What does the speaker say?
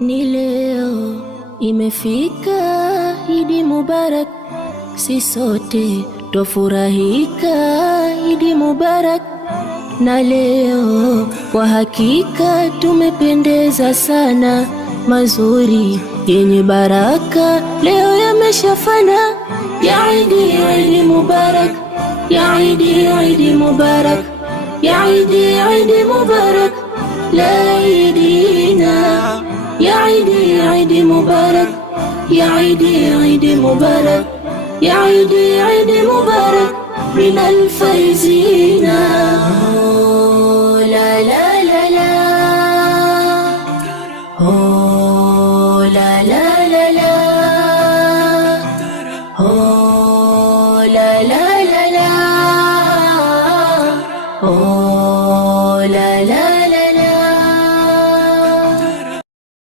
Ni leo imefika Idi Mubarak, si sote twafurahika Idi Mubarak. Na leo kwa hakika tumependeza sana, mazuri yenye baraka leo yameshafana. Ya Idi, Idi Mubarak, ya Idi, Idi Mubarak, ya Idi, Idi Mubarak, la idina. Ya Idi, Idi Mubarak, ya Idi, Idi Mubarak, ya Idi, Idi Mubarak, min al-faizina. Oh la la la la, oh la la.